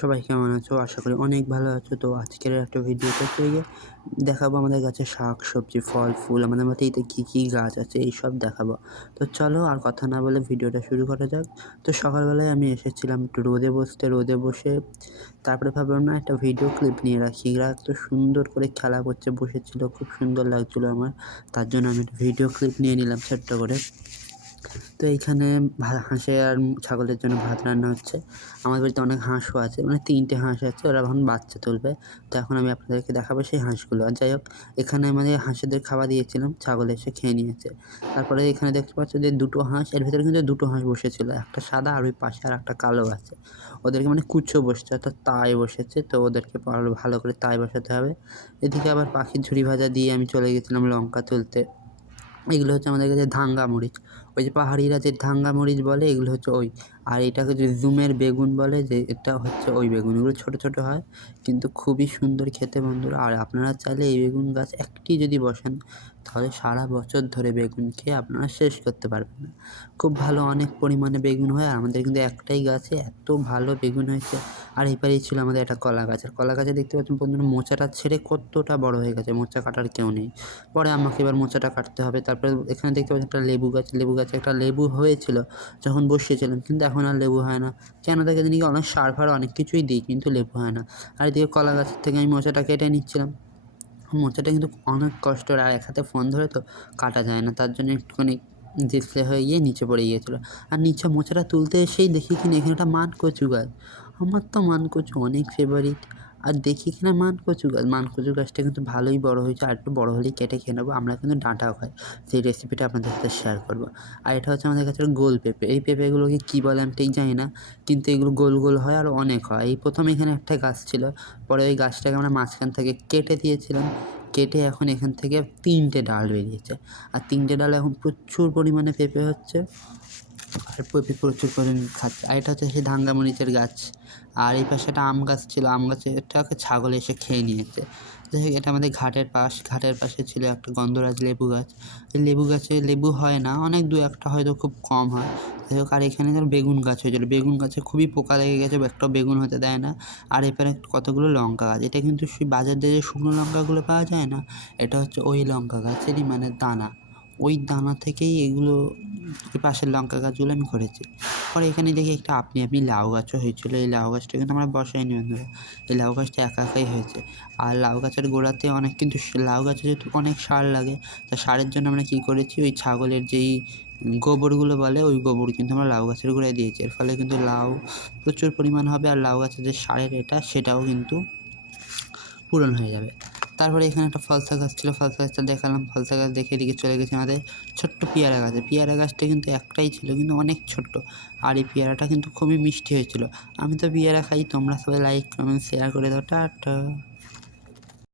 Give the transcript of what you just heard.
সবাই কেমন আছো? আশা করি অনেক ভালো আছো। তো আজকের একটা ভিডিওতে হচ্ছে গিয়ে দেখাবো আমাদের গাছে শাক, সবজি, ফল, ফুল আমাদের বাড়িতে কী গাছ আছে এইসব দেখাবো। তো চলো আর কথা না বলে ভিডিওটা শুরু করা যাক। তো সকালবেলায় আমি এসেছিলাম একটু রোদে বসতে, রোদে বসে তারপরে ভাবলাম না একটা ভিডিও ক্লিপ নিয়ে রাখি। এরা এত সুন্দর করে খেলা করছে বসেছিল, খুব সুন্দর লাগছিলো আমার। তার জন্য আমি একটা ভিডিও ক্লিপ নিয়ে নিলাম ছোট্ট করে। তো এইখানে হাঁসের আর ছাগলের জন্য ভাত রান্না হচ্ছে। আমার বাড়িতে অনেক হাঁসও আছে, মানে 3টে হাঁস আছে, ওরা এখন বাচ্চা তুলবে। তো এখন আমি আপনাদেরকে দেখাবো সেই হাঁসগুলো। আর যাই হোক, এখানে মানে হাঁসেদের খাবার দিয়েছিলাম, ছাগল এসে খেয়ে নিয়েছে। তারপরে এখানে দেখতে পাচ্ছ যে 2টো হাঁস, এর ভিতরে কিন্তু 2টো হাঁস বসেছিল, একটা সাদা আর ওই পাশে আর একটা কালো আছে। ওদেরকে মানে কুচো বসছে, অর্থাৎ তাই বসেছে, তো ওদেরকে ভালো করে তাই বসাতে হবে। এদিকে আবার পাখির ঝুড়ি ভাজা দিয়ে আমি চলে গেছিলাম লঙ্কা তুলতে। এগুলো হচ্ছে আমাদের কাছে ধাঙ্গা মরিচ, ওই যে পাহাড়িরা যে ধাঙ্গা মরিচ বলে, এগুলো হচ্ছে ওই। আর এটাকে যে জুমের বেগুন বলে, যে এটা হচ্ছে ওই বেগুন। এগুলো ছোটো ছোটো হয় কিন্তু খুবই সুন্দর খেতে বন্ধুরা। আর আপনারা চাইলে এই বেগুন গাছ একটি যদি বসান তাহলে সারা বছর ধরে বেগুন খেয়ে আপনারা শেষ করতে পারবেন না। খুব ভালো অনেক পরিমাণে বেগুন হয়। আর আমাদের কিন্তু একটাই গাছে এত ভালো বেগুন হয়েছে। আর এপারেই ছিল আমাদের একটা কলা গাছ, আর কলা গাছে দেখতে পাচ্ছেন বন্ধুরা মোচাটা ছেড়ে কতটা বড় হয়ে গেছে, মোচা কাটার কেউ নেই। পরে আমাকে এবার মোচাটা কাটতে হবে। তারপরে এখানে দেখতে পাচ্ছেন একটা লেবু গাছ, লেবু গাছে একটা লেবু হয়েছিল যখন বসিয়েছিলাম, কিন্তু এখন আর লেবু হয় না। কেন দেখে জানি কি অনেক সার ফার অনেক কিছুই দিই কিন্তু লেবু হয় না। আর এদিকে কলা গাছের থেকে আমি মোচাটা কেটে নিচ্ছিলাম। মোচাটা কিন্তু অনেক কষ্টের, আর এক হাতে ফোন ধরে তো কাটা যায় না, তার জন্য একটুখানি ডিসপ্লে হয়ে গিয়ে নিচে পড়ে গিয়েছিলো। আর নিচে মোচাটা তুলতে এসেই দেখি কিনা এখানে একটা মানকচু গাছ। আমার তো মানকচু অনেক ফেভারিট। আর দেখি কিনা মানকচু গাছ, মানকচু গাছটা কিন্তু ভালোই বড় হয়েছে, আর একটু বড় হলেই কেটে খেয়ে নেবো। আমরা কিন্তু ডাঁটাও খাই, সেই রেসিপিটা আপনাদের সাথে শেয়ার করবো। আর এটা হচ্ছে আমাদের কাছে গোল পেঁপে। এই পেঁপেগুলোকে কী বলে আমি ঠিক জানি না, কিন্তু এগুলো গোল গোল হয় আর অনেক হয়। এই প্রথম এখানে একটা গাছ ছিল, পরে ওই গাছটাকে আমরা মাঝখান থেকে কেটে দিয়েছিলাম। কেটে এখন এখান থেকে 3টে ডাল বেরিয়েছে, আর 3টে ডালে এখন প্রচুর পরিমাণে পেঁপে হচ্ছে, আর পেঁপে প্রচুর পরিমাণে খাচ্ছে। আর এটা হচ্ছে সেই ধাঙ্গা মরিচের গাছ। আর এই পাশে একটা আম গাছ ছিল, আম গাছটাকে ছাগল এসে খেয়ে নিয়েছে। যাই হোক, এটা আমাদের ঘাটের পাশে ছিল একটা গন্ধরাজ লেবু গাছ। এই লেবু গাছে লেবু হয় না, অনেক 2-1টা হয়তো, খুব কম হয়। যাই হোক, আর এখানে ধর বেগুন গাছ হয়েছিল, বেগুন গাছে খুবই পোকা লেগে গেছে, একটা বেগুন হতে দেয় না। আর এপারে কতগুলো লঙ্কা গাছ, এটা কিন্তু সেই বাজার দিয়ে যে শুকনো লঙ্কাগুলো পাওয়া যায় না, এটা হচ্ছে ওই লঙ্কা গাছেরই মানে দানা। ওই দানা থেকেই এগুলো, এই পাশের লঙ্কা গাছগুলো আমি করেছি। পরে এখানে দেখি একটা আপনি লাউ গাছও হয়েছিল। এই লাউ গাছটা কিন্তু আমরা বসাইনি বন্ধুরা, এই লাউ গাছটা একা একাই হয়েছে। আর লাউ গাছের গোড়াতে অনেক, কিন্তু লাউ গাছে যেহেতু অনেক সার লাগে, তা সারের জন্য আমরা কী করেছি, ওই ছাগলের যেই গোবরগুলো বলে, ওই গোবর কিন্তু আমরা লাউ গাছের গোড়ায় দিয়েছি। এর ফলে কিন্তু লাউ প্রচুর পরিমাণ হবে, আর লাউ গাছের যে সারের সেটাও কিন্তু পূরণ হয়ে যাবে। তারপরে এখানে একটা ফলসা গাছ ছিল, ফলসা গাছটা দেখালাম। ফলসা গাছ দেখে এদিকে চলে গেছি আমাদের ছোট্ট পেয়ারা গাছে। পেয়ারা গাছটা কিন্তু একটাই ছিল, কিন্তু অনেক ছোট্ট, আর এই পেয়ারাটা কিন্তু খুবই মিষ্টি হয়েছিল। আমি তো পেয়ারা খাই, তোমরা সবাই লাইক কমেন্ট শেয়ার করে দাও। টাটা।